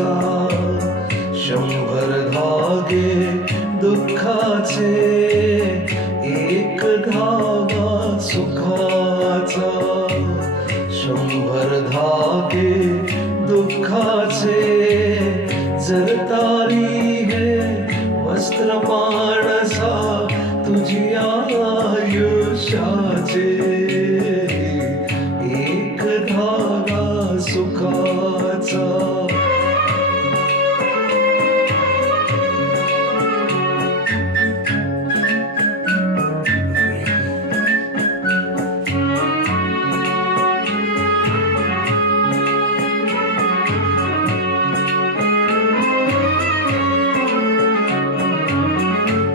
सुखाचा 100 धागे दुःखाचे एक धागा सुखाचा 100 धागे दुःखाचे जर तारी हे वस्त्र माणसा तुझी आयुष्याचे एक धागा सुखाचा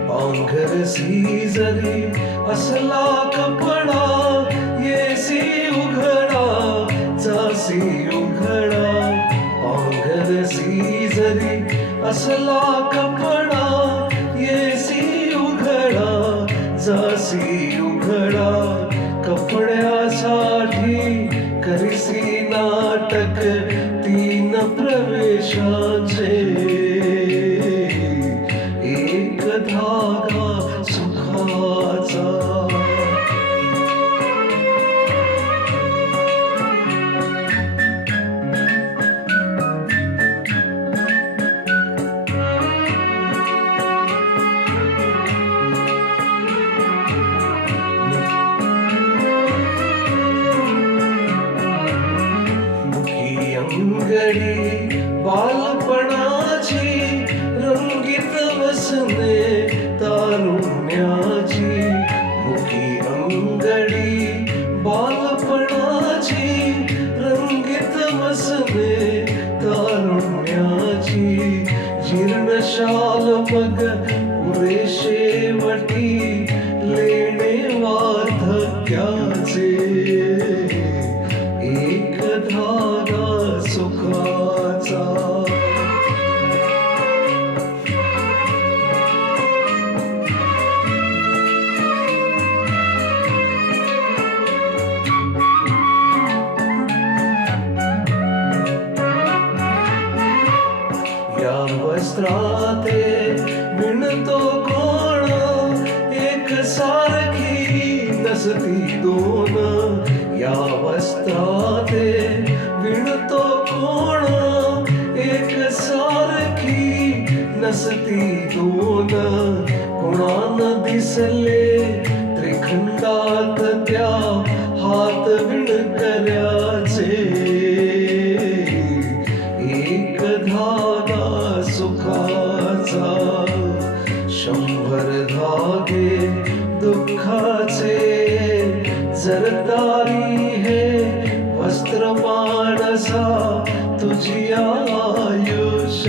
पांघरसी जरी असला कपडा येसी उघडा जासी उघडा पांघरसी जरी असला कपडा येसी उघडा जासी उघडा कपड्यासाठी करीसी नाटक 3 प्रवेशाचे एक धागा सुखाचा मुखी अंगडी बालपणाची रंगीत वसने तारुण्याची मुखी अंगडी बालपणाची रंगीत वसने तारुण्याची जीर्ण शाल मग पुरे शेवटी लेणे वार्धक्याचे एक धागा सुखाचा या वस्त्राते विणतो कोण एक सारखी नसती दोन या वस्त्राते विणतो कोण एक सारखी नसती दोन कोणान दिसले त्रिखंडात त्या हात विणकऱ्याचे एक धागा सुखाचा 100 धागे दुःखाचे जर तारी हे वस्त्र माणसा तुझी आयुष्याचे